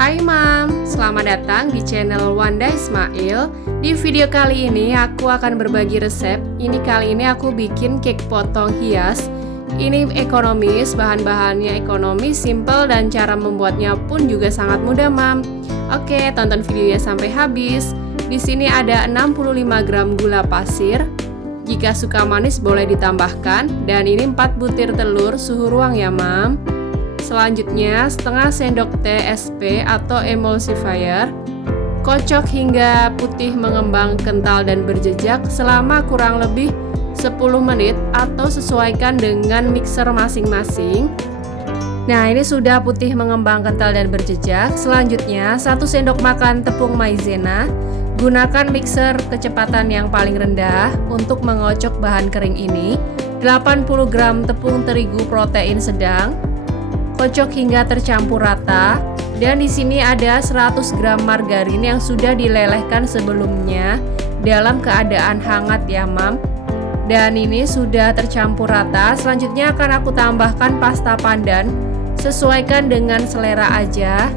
Hai Mam, selamat datang di channel Wanda Ismail. Di video kali ini aku akan berbagi resep. Ini kali ini aku bikin cake potong hias. Ini ekonomis, bahan-bahannya ekonomis, simple dan cara membuatnya pun juga sangat mudah Mam. Oke, tonton videonya sampai habis. Di sini ada 65 gram gula pasir. Jika suka manis boleh ditambahkan. Dan ini 4 butir telur suhu ruang ya mam Selanjutnya, setengah sendok teh SP atau emulsifier. Kocok hingga putih mengembang kental dan berjejak selama kurang lebih 10 menit atau sesuaikan dengan mixer masing-masing. Nah, ini sudah putih mengembang kental dan berjejak. Selanjutnya, 1 sendok makan tepung maizena. Gunakan mixer kecepatan yang paling rendah untuk mengocok bahan kering ini. 80 gram tepung terigu protein sedang, Kocok hingga tercampur rata. Dan di sini ada 100 gram margarin yang sudah dilelehkan sebelumnya dalam keadaan hangat ya, Mam. Dan ini sudah tercampur rata. Selanjutnya akan aku tambahkan pasta pandan. Sesuaikan dengan selera aja.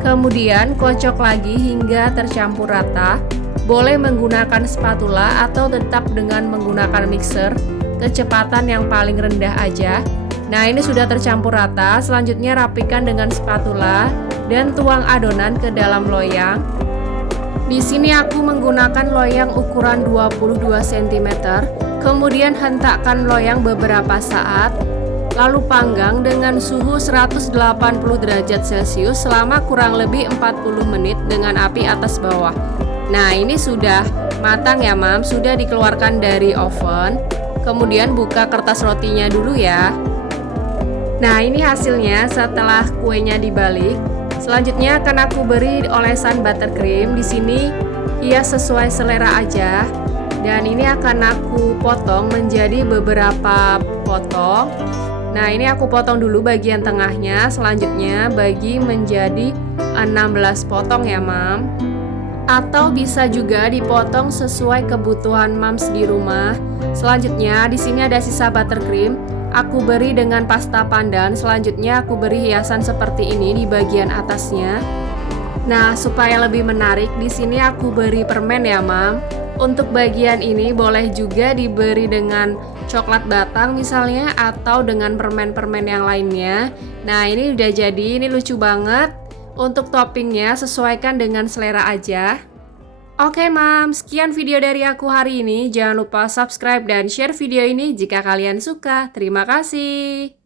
Kemudian kocok lagi hingga tercampur rata. Boleh menggunakan spatula atau tetap dengan menggunakan mixer. Kecepatan yang paling rendah aja. Nah, ini sudah tercampur rata. Selanjutnya rapikan dengan spatula dan tuang adonan ke dalam loyang. Di sini aku menggunakan loyang ukuran 22 cm. Kemudian hentakkan loyang beberapa saat. Lalu panggang dengan suhu 180 derajat Celcius selama kurang lebih 40 menit dengan api atas bawah. Nah, ini sudah matang ya, Mam. Sudah dikeluarkan dari oven. Kemudian buka kertas rotinya dulu ya. Nah, ini hasilnya setelah kuenya dibalik. Selanjutnya akan aku beri olesan buttercream. Di sini ia sesuai selera aja. Dan ini akan aku potong menjadi beberapa potong. Nah, ini aku potong dulu bagian tengahnya. Selanjutnya bagi menjadi 16 potong ya, Mam. Atau bisa juga dipotong sesuai kebutuhan Mams di rumah. Selanjutnya di sini ada sisa buttercream. Aku beri dengan pasta pandan, selanjutnya aku beri hiasan seperti ini di bagian atasnya. Nah, supaya lebih menarik, di sini aku beri permen ya, Mam. Untuk bagian ini boleh juga diberi dengan coklat batang misalnya atau dengan permen-permen yang lainnya. Nah, ini udah jadi, ini lucu banget. Untuk toppingnya sesuaikan dengan selera aja. Oke mam, sekian video dari aku hari ini. Jangan lupa subscribe dan share video ini jika kalian suka. Terima kasih.